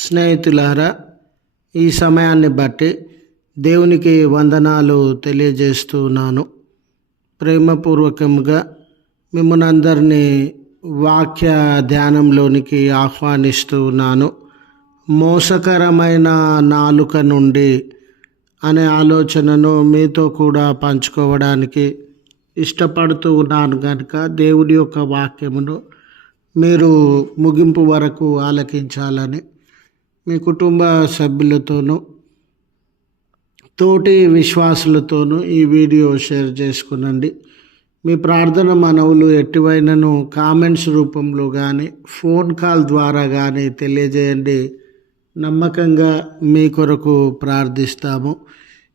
స్నేహితులారా, ఈ సమయాన్ని బట్టి దేవునికి వందనాలు తెలియజేస్తున్నాను. ప్రేమపూర్వకంగా మిమ్మల్ని అందరినీ వాక్య ధ్యానంలోనికి ఆహ్వానిస్తూ ఉన్నాను. మోసకరమైన నాలుక నుండి అనే ఆలోచనను మీతో కూడా పంచుకోవడానికి ఇష్టపడుతూ ఉన్నాను కనుక దేవుడి యొక్క వాక్యమును మీరు ముగింపు వరకు ఆలకించాలని మీ కుటుంబ సభ్యులతోనూ తోటి విశ్వాసులతోనూ ఈ వీడియో షేర్ చేసుకునండి. మీ ప్రార్థన మనవులు ఎటువైనను కామెంట్స్ రూపంలో కానీ ఫోన్ కాల్ ద్వారా కానీ తెలియజేయండి. నమ్మకంగా మీ కొరకు ప్రార్థిస్తాము.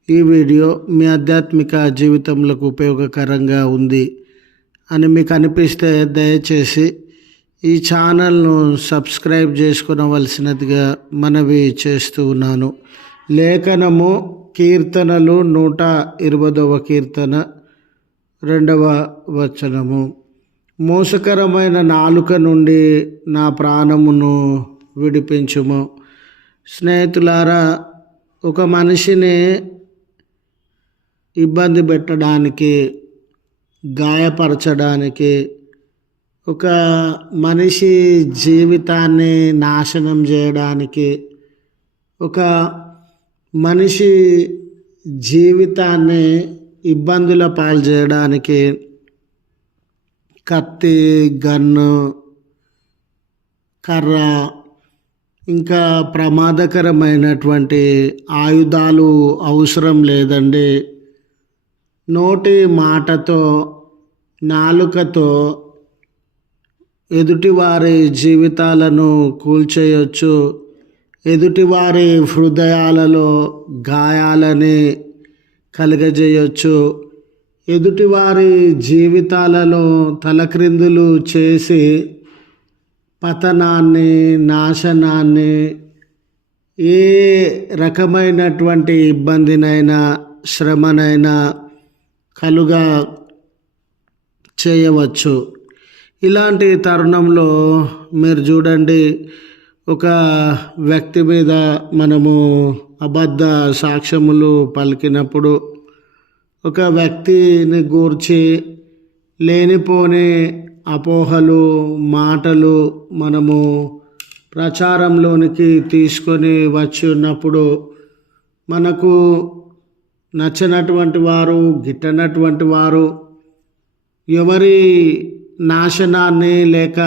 ఈ వీడియో మీ ఆధ్యాత్మిక జీవితంలో ఉపయోగకరంగా ఉంది అని మీకు అనిపిస్తే దయచేసి ఈ ఛానల్ను సబ్స్క్రైబ్ చేసుకునవలసినదిగా మనవి చేస్తూ ఉన్నాను. లేఖనము కీర్తనలు 120వ కీర్తన 2వ వచనము. మోసకరమైన నాలుక నుండి నా ప్రాణమును విడిపించుము. స్నేహితులారా, ఒక మనిషిని ఇబ్బంది పెట్టడానికి, గాయపరచడానికి, ఒక మనిషి జీవితాన్ని నాశనం చేయడానికి, ఒక మనిషి జీవితాన్ని ఇబ్బందుల పాలు చేయడానికి కత్తి, గన్ను, కర్ర, ఇంకా ప్రమాదకరమైనటువంటి ఆయుధాలు అవసరం లేదండి. నోటి మాటతో, నాలుకతో ఎదుటివారి జీవితాలను కూల్చేయొచ్చు. ఎదుటివారి హృదయాలలో గాయాలని కలుగజేయొచ్చు. ఎదుటివారి జీవితాలలో తలక్రిందులు చేసి పతనాన్ని, నాశనాన్ని, ఏ రకమైనటువంటి ఇబ్బందినైనా శ్రమనైనా కలుగా చేయవచ్చు. ఇలాంటి తరుణంలో మీరు చూడండి, ఒక వ్యక్తి మీద మనము అబద్ధ సాక్ష్యములు పలికినప్పుడు, ఒక వ్యక్తిని గూర్చి లేనిపోని అపోహలు, మాటలు మనము ప్రచారంలోనికి తీసుకొని వచ్చి ఉన్నప్పుడు, మనకు నచ్చనటువంటి వారు, గిట్టనటువంటి వారు, ఎవరి నాశనాన్ని లేక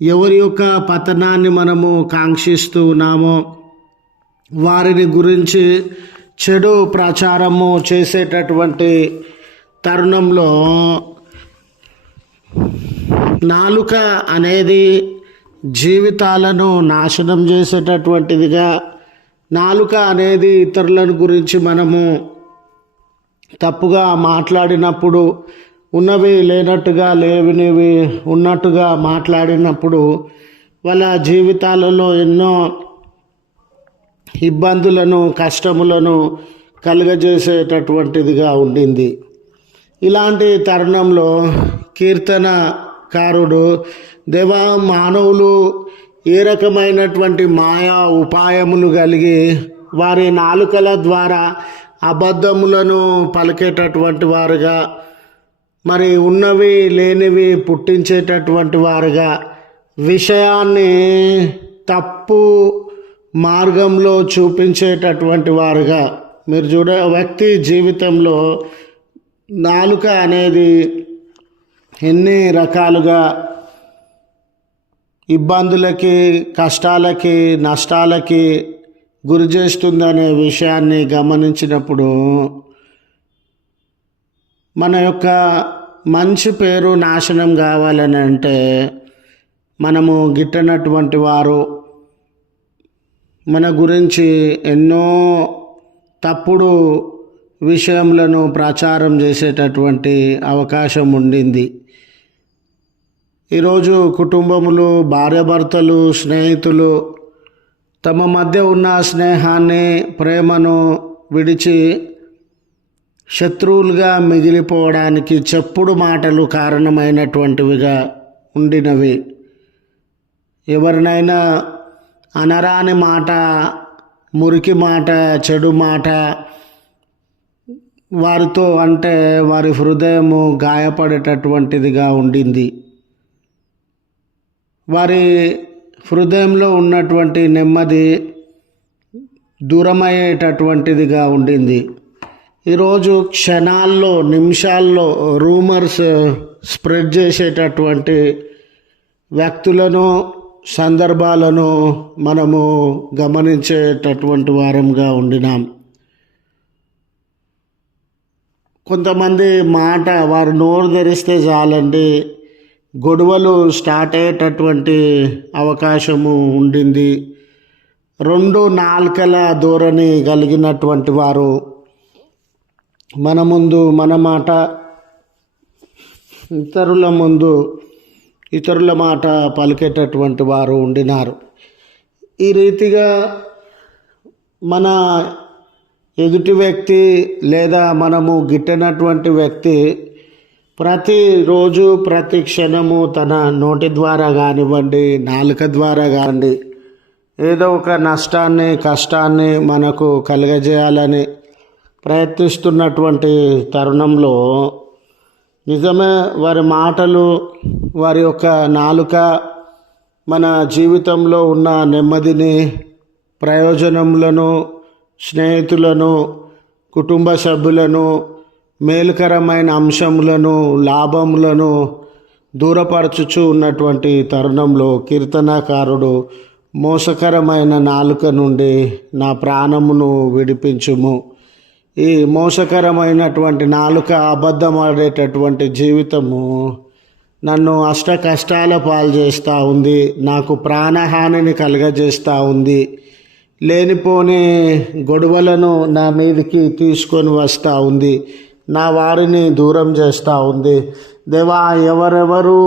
ఎవరి యొక్క పతనాన్ని మనము కాంక్షిస్తూ ఉన్నామో వారిని గురించి చెడు ప్రచారము చేసేటటువంటి తరుణంలో నాలుక అనేది జీవితాలను నాశనం చేసేటటువంటిదిగా, నాలుక అనేది ఇతరులను గురించి మనము తప్పుగా మాట్లాడినప్పుడు, ఉన్నవి లేనట్టుగా, లేనివి ఉన్నట్టుగా మాట్లాడినప్పుడు వాళ్ళ జీవితాలలో ఎన్నో ఇబ్బందులను, కష్టములను కలుగజేసేటటువంటిదిగా ఉండింది. ఇలాంటి తరుణంలో కీర్తనకారుడు, దేవా, మానవులు ఏ రకమైనటువంటి మాయా ఉపాయములు కలిగి వారి నాలుకల ద్వారా అబద్ధములను పలికేటటువంటి వారుగా, మరి ఉన్నవి లేనివి పుట్టించేటటువంటి వారుగా, విషయాన్ని తప్పు మార్గంలో చూపించేటటువంటి వారుగా, మీరు చూడ వ్యక్తి జీవితంలో నాలుక అనేది ఎన్ని రకాలుగా ఇబ్బందులకి, కష్టాలకి, నష్టాలకి గురి చేస్తుందనే విషయాన్ని గమనించినప్పుడు మన యొక్క మంచి పేరు నాశనం కావాలని అంటే మనము గిట్టనటువంటి వారు మన గురించి ఎన్నో తప్పుడు విషయములను ప్రచారం చేసేటటువంటి అవకాశం ఉండింది. ఈరోజు కుటుంబములు, భార్యాభర్తలు, స్నేహితులు తమ మధ్య ఉన్న స్నేహాన్ని, ప్రేమను విడిచి శత్రువులుగా మిగిలిపోవడానికి చెప్పుడు మాటలు కారణమైనటువంటివిగా ఉండినవి. ఎవరినైనా అనరాని మాట, మురికి మాట, చెడు మాట వారితో అంటే వారి హృదయము గాయపడేటటువంటిదిగా ఉండింది. వారి హృదయంలో ఉన్నటువంటి నెమ్మది దూరమయ్యేటటువంటిదిగా ఉండింది. ఈరోజు క్షణాల్లో, నిమిషాల్లో రూమర్స్ స్ప్రెడ్ చేసేటటువంటి వ్యక్తులను, సందర్భాలను మనము గమనించేటటువంటి వారంగా ఉండినాం. కొంతమంది మాట వారు నోరు తెరిస్తే చాలండి గొడవలు స్టార్ట్ అయ్యేటటువంటి అవకాశము ఉండింది. రెండు నాలుకల ధోరణి కలిగినటువంటి వారు మన ముందు మన మాట, ఇతరుల ముందు ఇతరుల మాట పలికేటటువంటి వారు ఉండినారు. ఈ రీతిగా మన ఎదుటి వ్యక్తి లేదా మనము గిట్టనటువంటి వ్యక్తి ప్రతిరోజు ప్రతి క్షణము తన నోటి ద్వారా కానివ్వండి, నాలుక ద్వారా కానివ్వండి, ఏదో ఒక నష్టాన్ని, కష్టాన్ని మనకు కలుగజేయాలని ప్రయత్నిస్తున్నటువంటి తరుణంలో నిజమే వారి మాటలు, వారి యొక్క నాలుక మన జీవితంలో ఉన్న నెమ్మదిని, ప్రయోజనములను, స్నేహితులను, కుటుంబ సభ్యులను, మేలుకరమైన అంశములను, లాభములను దూరపరచుచూ ఉన్నటువంటి తరుణంలో కీర్తనకారుడు మోసకరమైన నాలుక నుండి నా ప్రాణమును విడిపించుము. ఈ మోసకరమైనటువంటి నాలుక, అబద్ధమాడేటటువంటి జీవితము నన్ను అష్ట కష్టాల పాలు చేస్తూ ఉంది, నాకు ప్రాణహానిని కలుగజేస్తూ ఉంది, లేనిపోని గొడవలను నా మీదకి తీసుకొని వస్తూ ఉంది, నా వారిని దూరం చేస్తూ ఉంది. దేవా, ఎవరెవరు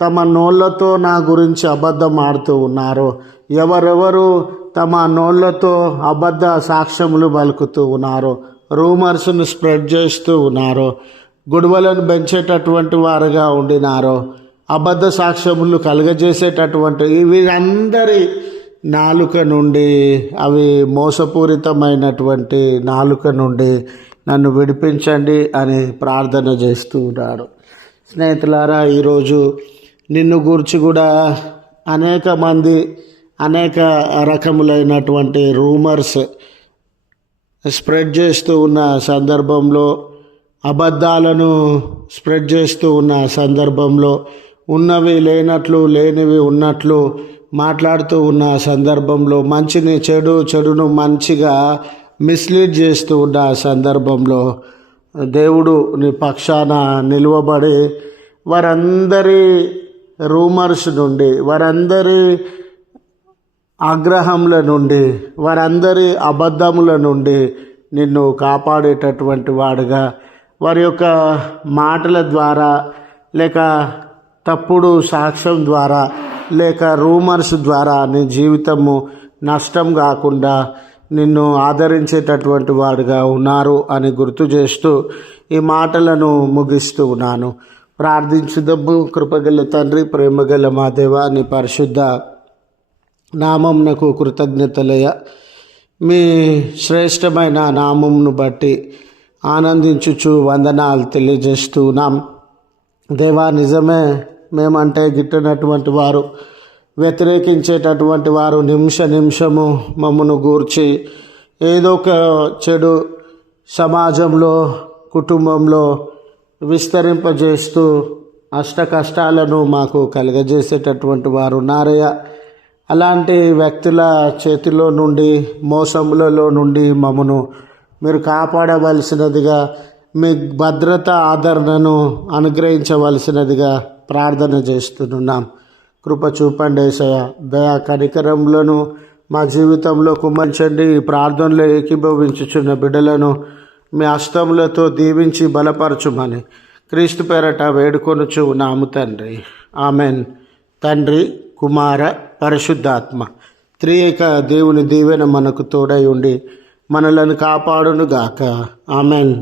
తమ నోళ్ళతో నా గురించి అబద్ధం ఆడుతూ ఉన్నారో, ఎవరెవరు తమ నోళ్ళతో అబద్ధ సాక్ష్యములు పలుకుతూ ఉన్నారో, రూమర్స్ను స్ప్రెడ్ చేస్తూ ఉన్నారో, గొడవలను పెంచేటటువంటి వారుగా ఉండినారో, అబద్ధ సాక్ష్యములు కలుగజేసేటటువంటి వీరందరి నాలుక నుండి, అవి మోసపూరితమైనటువంటి నాలుక నుండి నన్ను విడిపించండి అని ప్రార్థన చేస్తూ ఉన్నాడు. స్నేహితులారా, ఈరోజు నిన్ను గూర్చి కూడా అనేక మంది అనేక రకములైనటువంటి రూమర్స్ స్ప్రెడ్ చేస్తూ ఉన్న సందర్భంలో, అబద్ధాలను స్ప్రెడ్ చేస్తూ ఉన్న సందర్భంలో, ఉన్నవి లేనట్లు, లేనివి ఉన్నట్లు మాట్లాడుతూ ఉన్న సందర్భంలో, మంచిని చెడు, చెడును మంచిగా మిస్లీడ్ చేస్తూ ఉన్న సందర్భంలో దేవుడు నీ పక్షాన నిలువబడి వారందరి రూమర్స్ నుండి, వారందరి ఆగ్రహముల నుండి, వారందరి అబద్ధముల నుండి నిన్ను కాపాడేటటువంటి వాడుగా, వారి యొక్క మాటల ద్వారా లేక తప్పుడు సాక్ష్యం ద్వారా లేక రూమర్స్ ద్వారా నీ జీవితము నష్టం కాకుండా నిన్ను ఆదరించేటటువంటి వాడుగా ఉన్నారు అని గుర్తు చేస్తూ ఈ మాటలను ముగిస్తూ ఉన్నాను. ప్రార్థించుదము. కృపగల తండ్రి, ప్రేమగల మా దేవా, నీ పరిశుద్ధ నామమునకు కృతజ్ఞతలయ. మీ శ్రేష్టమైన నామమును బట్టి ఆనందించుచు వందనాలు తెలియజేస్తున్నాం. దేవా, నిజమే మేమంటే గిట్టనటువంటి వారు, వ్యతిరేకించేటటువంటి వారు నిమిష నిమిషము మమ్మను గూర్చి ఏదో ఒక చెడు సమాజంలో, కుటుంబంలో విస్తరింపజేస్తూ అష్ట కష్టాలను మాకు కలుగజేసేటటువంటి వారు ఉన్నారయ్యా. అలాంటి వ్యక్తుల చేతిలో నుండి, మోసములలో నుండి మమ్మను మీరు కాపాడవలసినదిగా, మీ భద్రత, ఆదరణను అనుగ్రహించవలసినదిగా ప్రార్థన చేస్తున్నాం. కృప చూపండి యేసయ్య. దయా కనికరములను మా జీవితంలో కుమ్మరించండి. ఈ ప్రార్థనలో ఏకీభవించుచున్న బిడ్డలను మీ హస్తములతో దీవించి బలపరచుమని క్రీస్తు పేరట వేడుకొనుచు ఉన్నాము తండ్రి. ఆమెన్. తండ్రి, కుమార, పరిశుద్ధాత్మ త్రియేక దేవుని దీవెన మనకు తోడై ఉండి మనలను కాపాడును గాక. ఆమెన్.